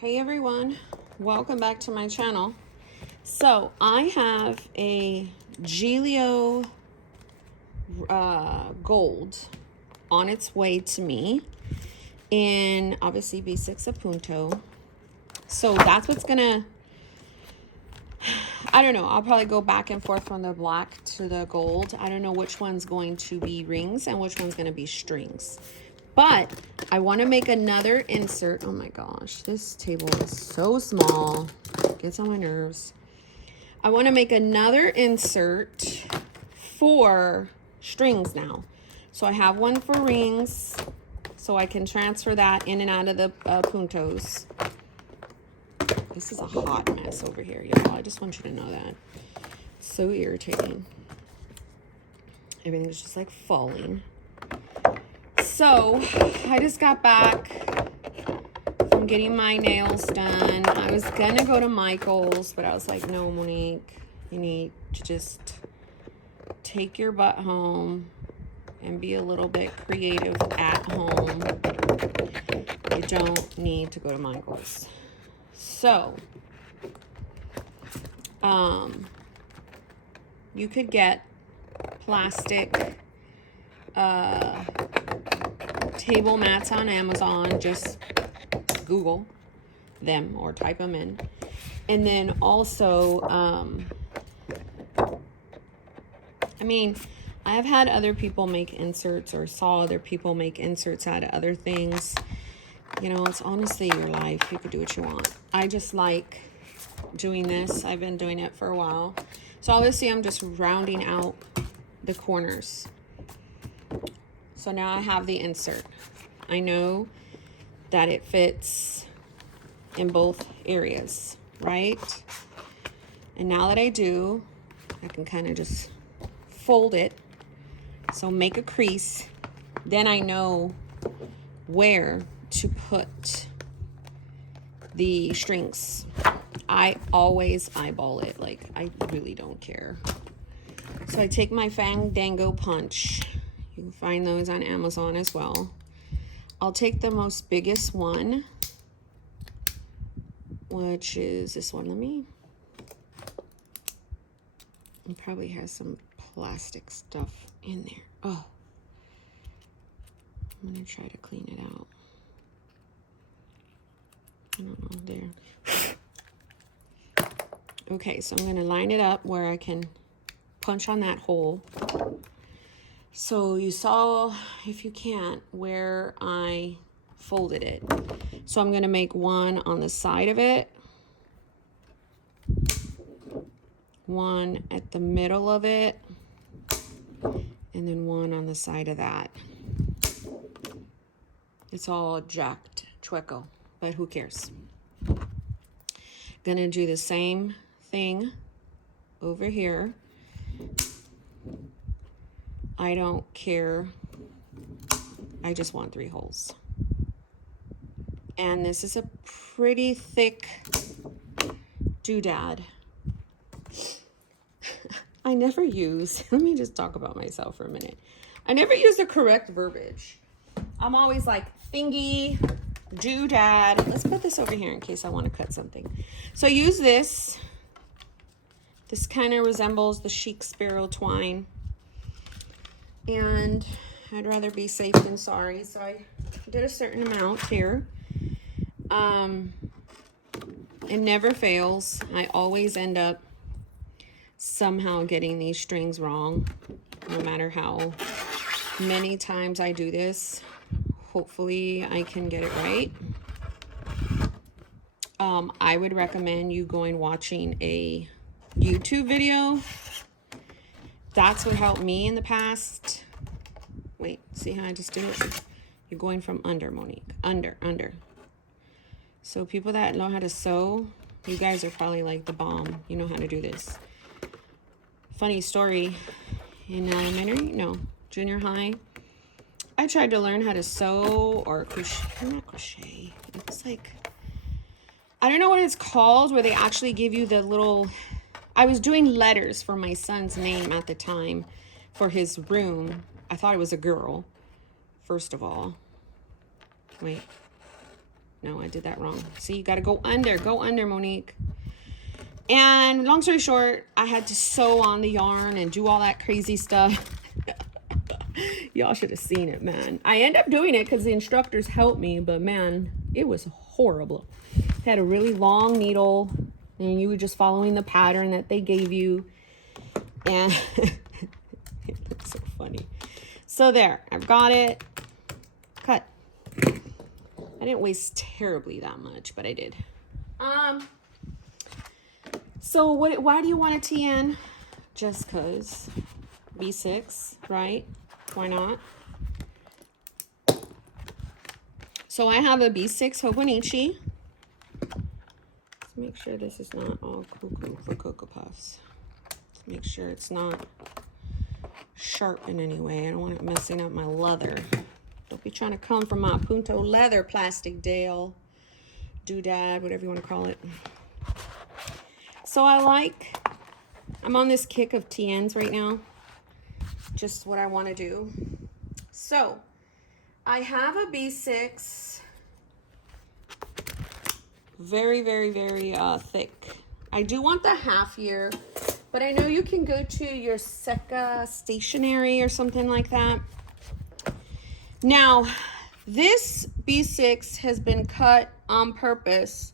Hey everyone, welcome back to my channel. So I have a Gillio gold on its way to me in obviously B6 Appunto. So that's what's gonna, I don't know, I'll probably go back and forth from the black to the gold. I don't know which one's going to be rings and which one's gonna be strings. But I want to make another insert. Oh my gosh, this table is so small. Gets on my nerves. I want to make another insert for strings now. So I have one for rings, so I can transfer that in and out of the puntos. This is a hot mess over here, y'all. I just want you to know that. It's so irritating. Everything's just like falling. So I just got back from getting my nails done. I was gonna go to Michael's, but I was like, no, Monique, you need to just take your butt home and be a little bit creative at home. You don't need to go to Michael's. So you could get plastic table mats on Amazon. Just Google them or type them in. And then also, I mean, I've had other people make inserts or saw other people make inserts out of other things. You know, it's honestly your life. You could do what you want. I just like doing this. I've been doing it for a while. So obviously I'm just rounding out the corners. So now I have the insert. I know that it fits in both areas, right? And now that I do, I can kind of just fold it. So make a crease. Then I know where to put the strings. I always eyeball it. Like, I really don't care. So I take my Fandango punch. You can find those on Amazon as well. I'll take the most biggest one, which is this one. It probably has some plastic stuff in there. Oh, I'm gonna try to clean it out. I don't know, there. Okay, so I'm gonna line it up where I can punch on that hole. So you saw, if you can't, where I folded it. So I'm going to make one on the side of it, one at the middle of it, and then one on the side of that. It's all jacked, chueco, but who cares? Gonna do the same thing over here. I don't care. I just want 3 holes. And this is a pretty thick doodad. I never use, let me just talk about myself for a minute. I never use the correct verbiage. I'm always like thingy, doodad. Let's put this over here in case I want to cut something. So I use this. This kind of resembles the chic sparrow twine. And I'd rather be safe than sorry, so I did a certain amount here. It never fails. I always end up somehow getting these strings wrong, no matter how many times I do this. Hopefully I can get it right. I would recommend you going watching a YouTube video. That's what helped me in the past. Wait, see how I just did it? You're going from under, Monique. Under. So people that know how to sew, you guys are probably like the bomb. You know how to do this. Funny story, in elementary, no, junior high, I tried to learn how to sew or crochet, not crochet. It's like, I don't know what it's called, where they actually give you the little, I was doing letters for my son's name at the time for his room. I thought it was a girl, first of all. Wait. No, I did that wrong. See, you got to go under, Monique. And long story short, I had to sew on the yarn and do all that crazy stuff. Y'all should have seen it, man. I end up doing it because the instructors helped me, but man, it was horrible. It had a really long needle, and you were just following the pattern that they gave you. And it looks so funny. So there, I've got it. Cut. I didn't waste terribly that much, but I did. So why do you want a TN? Just cause B6, right? Why not? So I have a B6 Hobonichi. Let's make sure this is not all cuckoo for Cocoa Puffs. Let's make sure it's not sharp in any way. I don't want it messing up my leather. Don't be trying to come from my Appunto leather, plastic Dale, doodad, whatever you want to call it. So I'm on this kick of TNs right now. Just what I want to do. So I have a B6, very, very, very thick. I do want the half year, but I know you can go to your Seca stationery or something like that. Now, this B6 has been cut on purpose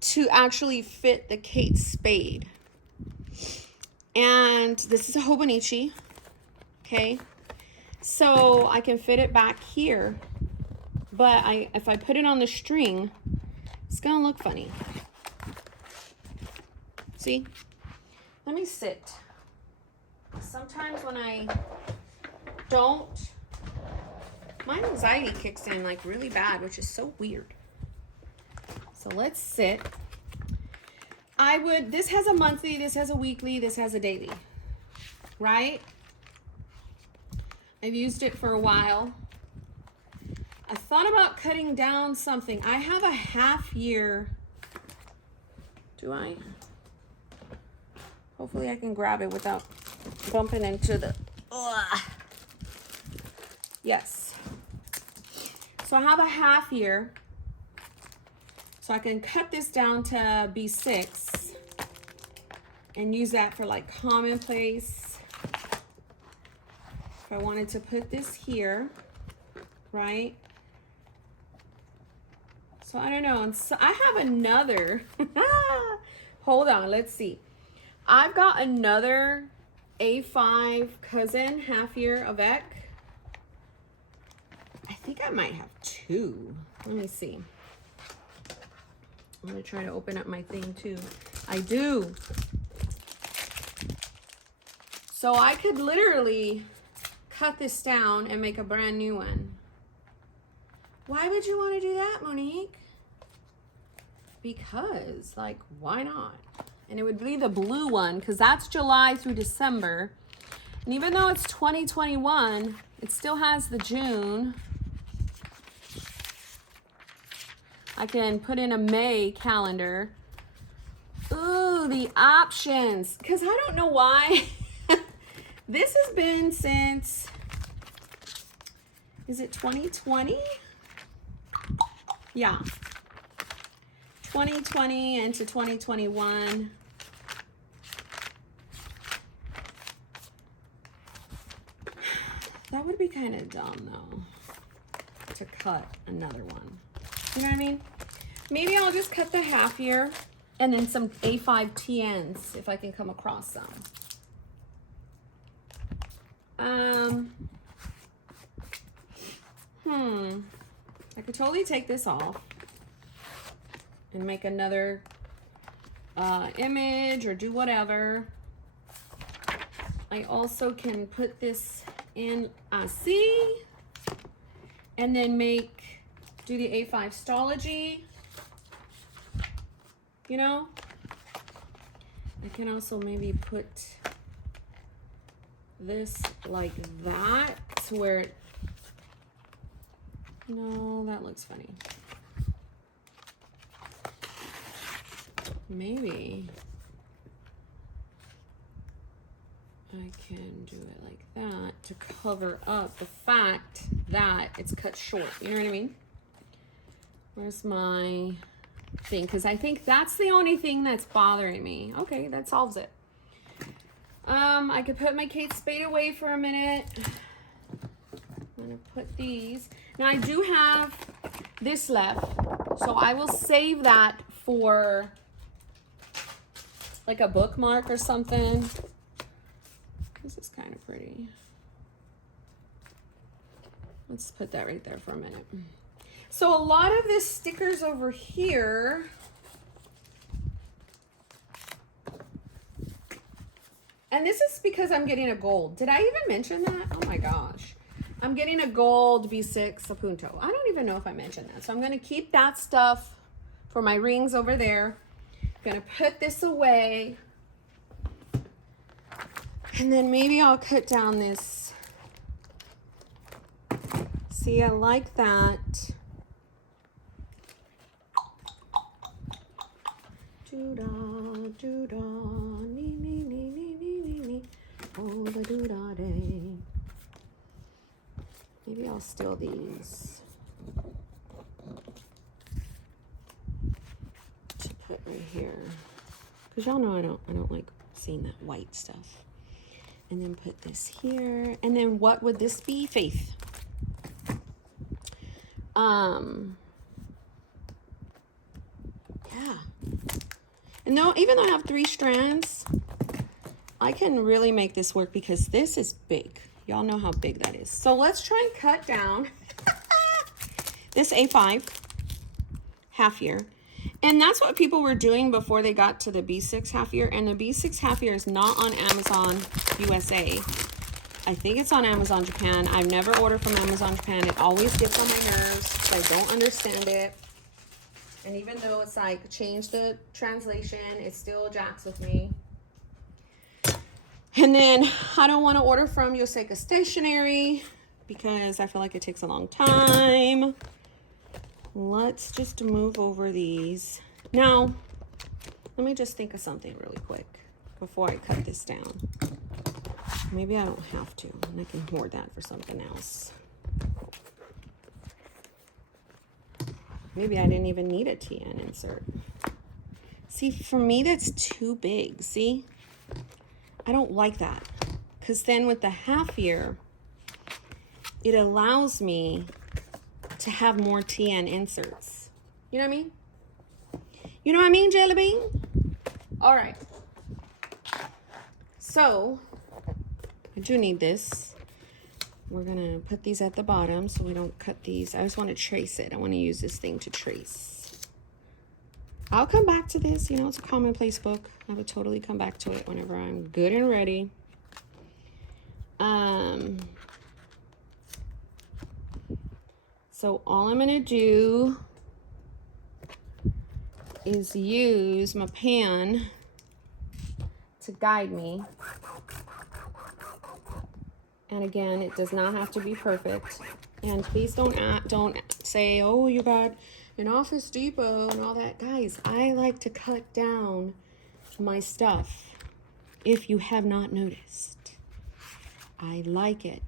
to actually fit the Kate Spade. And this is a Hobonichi, okay? So I can fit it back here, but if I put it on the string, it's gonna look funny. See? Let me sit. Sometimes when I don't, my anxiety kicks in like really bad, which is so weird. So let's sit. This has a monthly, this has a weekly, this has a daily, right? I've used it for a while. I thought about cutting down something. I have a half year. Do I? Hopefully I can grab it without bumping into the, yes. So I have a half year. So I can cut this down to B6 and use that for like commonplace. If I wanted to put this here, right? So I don't know. And so I have another, hold on, let's see. I've got another A5 cousin half year avec. I think I might have two. Let me see. I'm gonna try to open up my thing too. I do. So I could literally cut this down and make a brand new one. Why would you want to do that, Monique? Because, like, why not? And it would be the blue one, because that's July through December. And even though it's 2021, it still has the June. I can put in a May calendar. Ooh, the options. Because I don't know why. This has been since, is it 2020? Yeah. 2020 into 2021. That would be kind of dumb though, to cut another one. You know what I mean? Maybe I'll just cut the half year and then some A5 TNs if I can come across some. I could totally take this off and make another image or do whatever. I also can put this in a C and then do the A5 Stology, you know. I can also maybe put this like that to where it, no, that looks funny. Maybe I can do it like that to cover up the fact that it's cut short. You know what I mean? Where's my thing? Because I think that's the only thing that's bothering me. Okay, that solves it. I could put my Kate Spade away for a minute. I'm gonna put these. Now I do have this left, so I will save that for like a bookmark or something. This is kind of pretty. Let's put that right there for a minute. So a lot of this stickers over here, and this is because I'm getting a gold. Did I even mention that? Oh my gosh. I'm getting a gold V6 Appunto. I don't even know if I mentioned that. So I'm going to keep that stuff for my rings over there. I'm going to put this away. And then maybe I'll cut down this. See, I like that. Doo-da, doo-da, nee, nee, nee, nee, nee, nee. Oh, the doo-da day. Maybe I'll steal these to put right here, because y'all know I don't like seeing that white stuff. And then put this here, and then what would this be? Faith. Yeah. And no, even though I have 3 strands, I can really make this work because this is big. Y'all know how big that is. So let's try and cut down this A5 half year. And that's what people were doing before they got to the B6 half year. And the B6 half year is not on Amazon USA. I think it's on Amazon Japan. I've never ordered from Amazon Japan. It always gets on my nerves. I don't understand it. And even though it's like change the translation, it still jacks with me. And then I don't want to order from Yoseika Stationery because I feel like it takes a long time. Let's just move over these. Now, let me just think of something really quick before I cut this down. Maybe I don't have to, and I can hoard that for something else. Maybe I didn't even need a TN insert. See, for me, that's too big, see? I don't like that, because then with the half year, it allows me to have more TN inserts. You know what I mean? You know what I mean, Jelly Bean? All right. So, I do need this. We're going to put these at the bottom so we don't cut these. I just want to trace it. I want to use this thing to trace. I'll come back to this. You know, it's a commonplace book. I would totally come back to it whenever I'm good and ready. So all I'm going to do is use my pen to guide me. And again, it does not have to be perfect. And please don't say, oh, you got an Office Depot and all that. Guys, I like to cut down my stuff. If you have not noticed, I like it.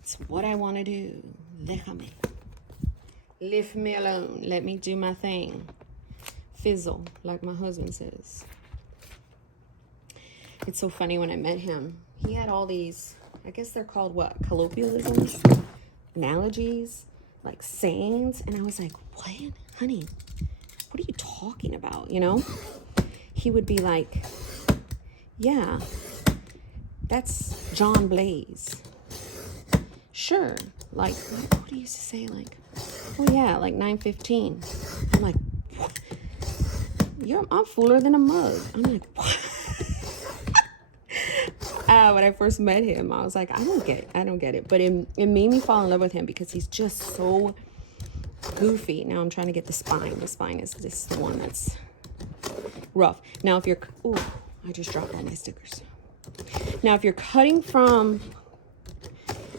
It's what I want to do. Déjame. Leave me alone. Let me do my thing. Fizzle, like my husband says. It's so funny, when I met him, he had all these, I guess they're called what? Colloquialisms? Analogies? Like sayings? And I was like, what? Honey, what are you talking about? You know? He would be like, yeah, that's John Blaze. Sure. Like, what do you used to say? Like, oh yeah, like 9:15. I'm like, what? I'm fuller than a mug. I'm like, what? When I first met him, I was like, I don't get it. But it made me fall in love with him because he's just so goofy. Now I'm trying to get the spine. The spine is this one that's rough. Now if you're, ooh, I just dropped all my stickers. Now if you're cutting from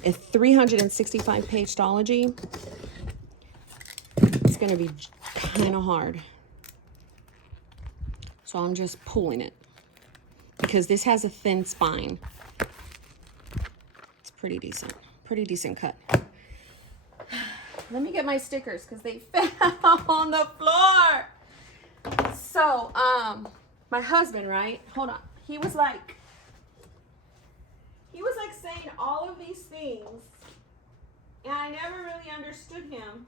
a 365 page Stology, it's going to be kind of hard. So I'm just pulling it because this has a thin spine. It's pretty decent cut. let me get my stickers because they fell on the floor. So, my husband, right? Hold on. He was like saying all of these things, and I never really understood him.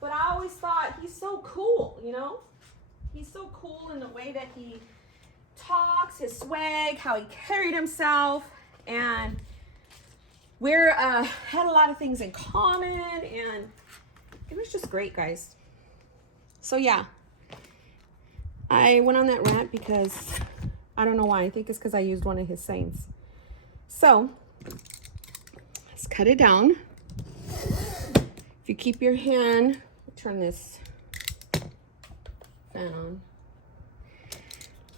But I always thought he's so cool, you know? He's so cool in the way that he talks, his swag, how he carried himself, and we're had a lot of things in common, and it was just great, guys. So yeah, I went on that rant because I don't know why. I think it's because I used one of his sayings. So let's cut it down. If you keep your hand, turn this fan on.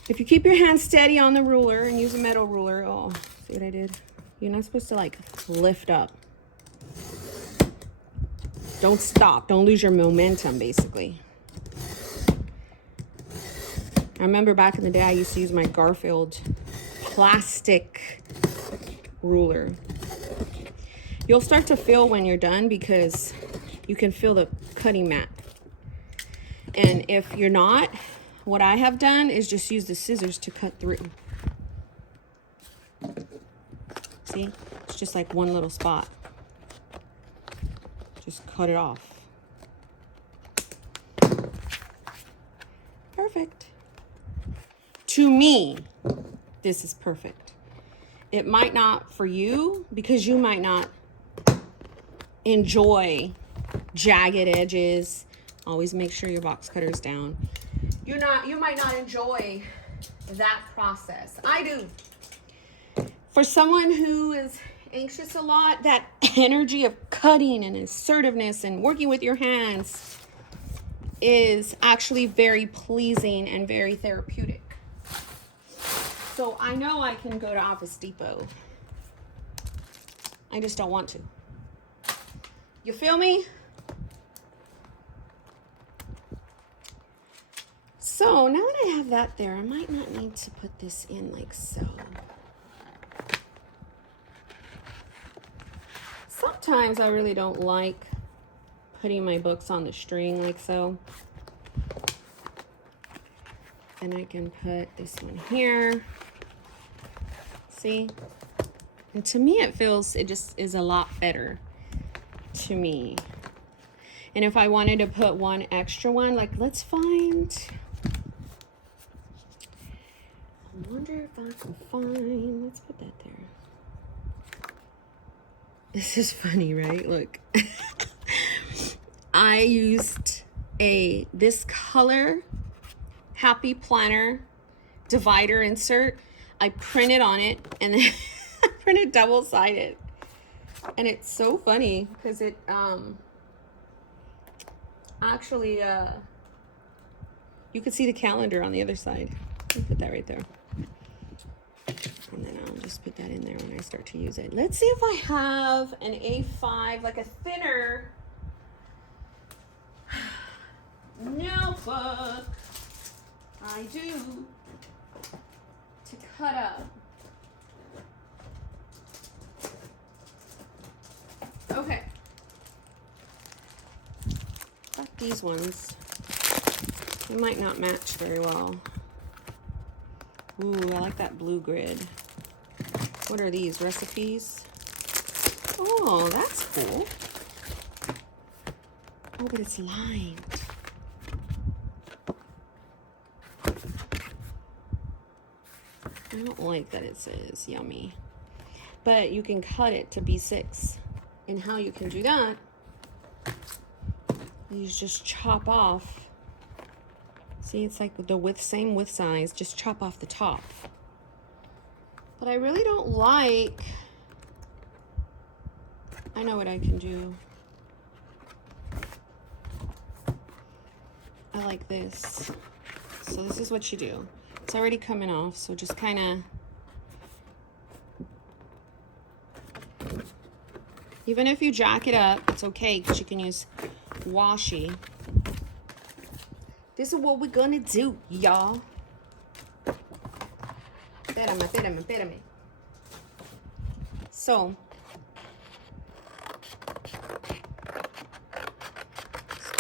If you keep your hand steady on the ruler and use a metal ruler, oh, see what I did? You're not supposed to like lift up. Don't stop. Don't lose your momentum, basically. I remember back in the day, I used to use my Garfield plastic ruler. You'll start to feel when you're done because you can feel the cutting mat. And if you're not, what I have done is just use the scissors to cut through. See? It's just like one little spot. Just cut it off. Perfect. To me, this is perfect. It might not for you because you might not enjoy jagged edges. Always make sure your box cutter is down. You might not enjoy that process. I do. For someone who is anxious a lot, that energy of cutting and assertiveness and working with your hands is actually very pleasing and very therapeutic. So I know I can go to Office Depot. I just don't want to. You feel me? So now that I have that there, I might not need to put this in like so. Sometimes I really don't like putting my books on the string like so. And I can put this one here. See? And to me it just is a lot better to me. And if I wanted to put one extra one, like let's find, I wonder if I can find, let's put that there. This is funny, right? Look. I used this color Happy Planner divider insert. I printed on it and then I printed double-sided. And it's so funny because it actually you could see the calendar on the other side. Let me put that right there. And then I'll just put that in there when I start to use it. Let's see if I have an A5, like a thinner notebook. I do. To cut up. Okay. Got these ones. They might not match very well. Ooh, I like that blue grid. What are these, recipes? Oh, that's cool. Oh, but it's lined. I don't like that it says yummy. But you can cut it to B6. And how you can do that is just chop off. See, it's like the same width size, just chop off the top. But I really don't like, I know what I can do. I like this. So this is what you do. It's already coming off, so just kind of, even if you jack it up, it's okay because you can use washi. This is what we're gonna do, y'all. Espérame. So,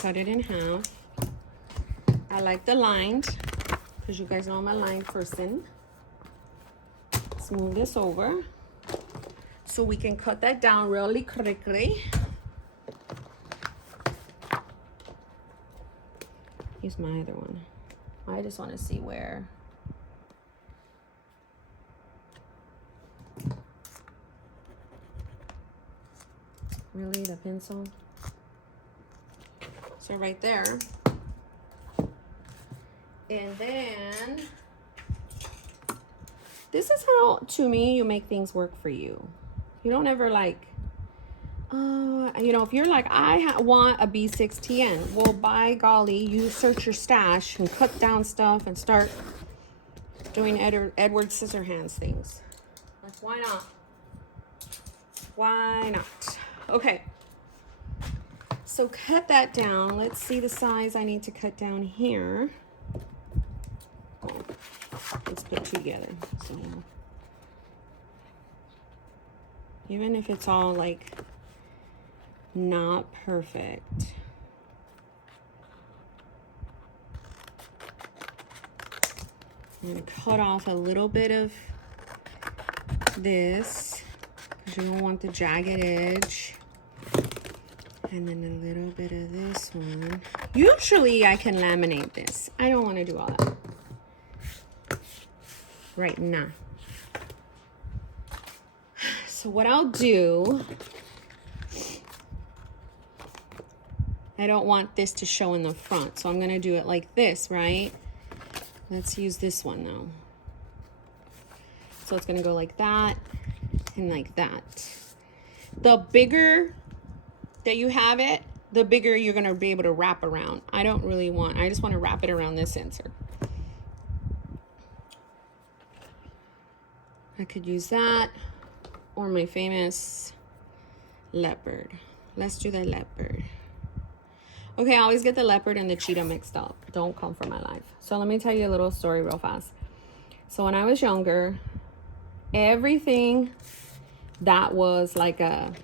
cut it in half. I like the lined because you guys know I'm a lined person. Let's move this over so we can cut that down really quickly. Use my other one. I just want to see where. Really, the pencil? So right there. And then, this is how, to me, you make things work for you. You don't ever like, you know, if you're like, I want a B6TN. Well, by golly, you search your stash and cut down stuff and start doing Edward Scissorhands things. Like, why not? Why not? Okay. So cut that down. Let's see the size I need to cut down here. Oh, let's put two together. So even if it's all like not perfect, I'm gonna cut off a little bit of this because you don't want the jagged edge. And then a little bit of this one. Usually I can laminate this. I don't want to do all that right now. So what I'll do, I don't want this to show in the front. So I'm going to do it like this, right? Let's use this one though. So it's going to go like that and like that. The bigger that you have it, the bigger you're going to be able to wrap around. I don't really want, I just want to wrap it around this sensor. I could use that or my famous leopard. Let's do the leopard. Okay, I always get the leopard and the cheetah mixed up. Don't come for my life. So let me tell you a little story real fast. So when I was younger, everything that was like a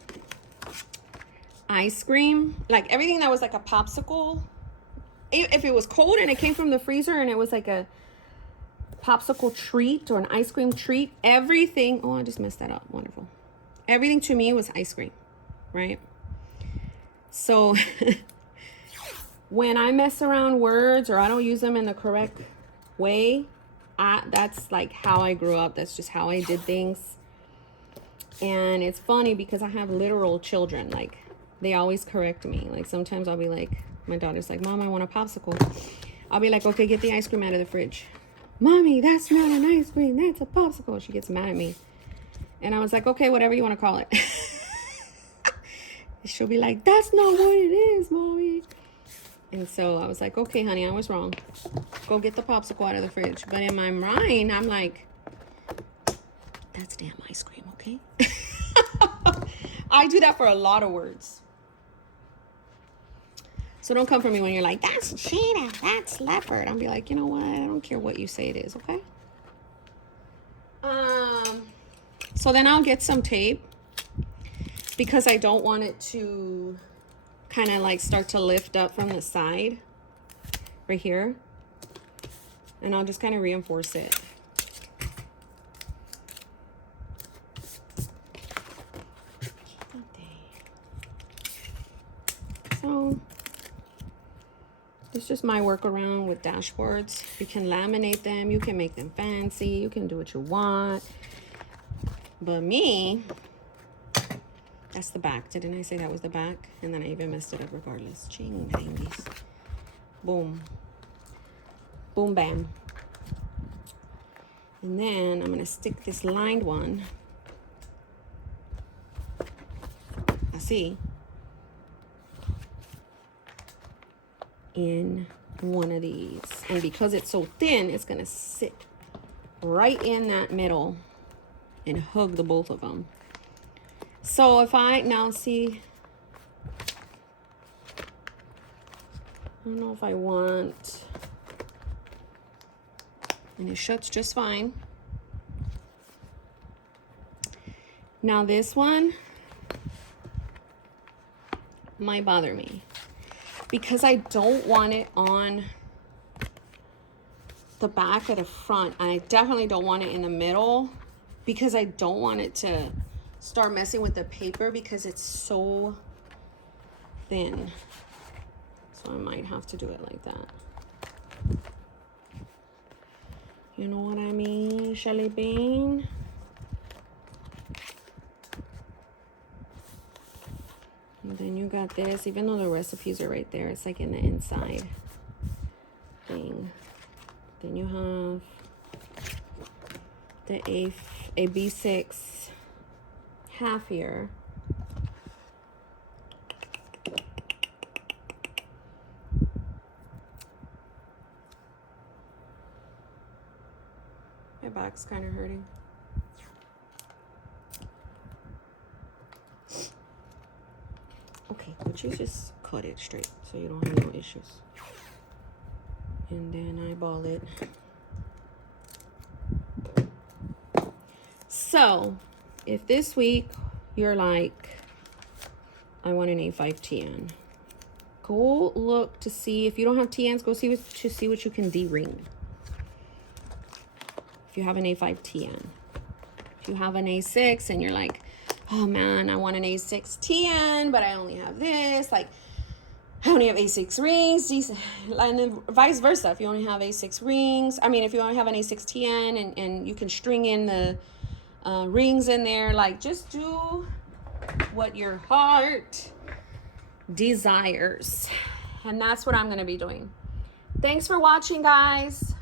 ice cream, like everything that was like a popsicle, if it was cold and it came from the freezer and it was like a popsicle treat or an ice cream treat, everything, oh, I just messed that up. Wonderful. Everything to me was ice cream, right? So when I mess around words or I don't use them in the correct way, that's like how I grew up. That's just how I did things. And it's funny because I have literal children. Like, they always correct me. Like, sometimes I'll be like, my daughter's like, Mom, I want a popsicle. I'll be like, okay, get the ice cream out of the fridge. Mommy, that's not an ice cream. That's a popsicle. She gets mad at me. And I was like, okay, whatever you want to call it. She'll be like, that's not what it is, Mommy. And so I was like, okay, honey, I was wrong. Go get the popsicle out of the fridge. But in my mind, I'm like, that's damn ice cream, okay? I do that for a lot of words. So don't come for me when you're like, that's cheetah, that's leopard. I'll be like, you know what? I don't care what you say it is, okay? So then I'll get some tape because I don't want it to kind of like start to lift up from the side right here. And I'll just kind of reinforce it. So it's just my workaround with dashboards. You can laminate them, you can make them fancy, you can do what you want. But me, that's the back. Didn't I say that was the back? And then I even messed it up regardless. Ching dangies. Boom. Boom bam. And then I'm gonna stick this lined one. I see. In one of these, and because it's so thin, it's gonna sit right in that middle and hug the both of them. So if I now see, I don't know if I want, and it shuts just fine. Now this one might bother me. because I don't want it on the back of the front. And I definitely don't want it in the middle because I don't want it to start messing with the paper because it's so thin. So I might have to do it like that. You know what I mean, Shelly Bean? And then you got this, even though the recipes are right there, it's like in the inside thing. Then you have the AB6 half here. My back's kind of hurting. Okay, but you just cut it straight so you don't have no issues. And then eyeball it. So, if this week you're like, I want an A5 TN, go look to see, if you don't have TNs, go see what you can D-ring. If you have an A5 TN. If you have an A6 and you're like, oh man, I want an A6 TN, but I only have this, like, I only have A6 rings, and then vice versa. If you only have A6 rings, I mean, if you only have an A6 TN and you can string in the rings in there, like, just do what your heart desires. And that's what I'm going to be doing. Thanks for watching, guys.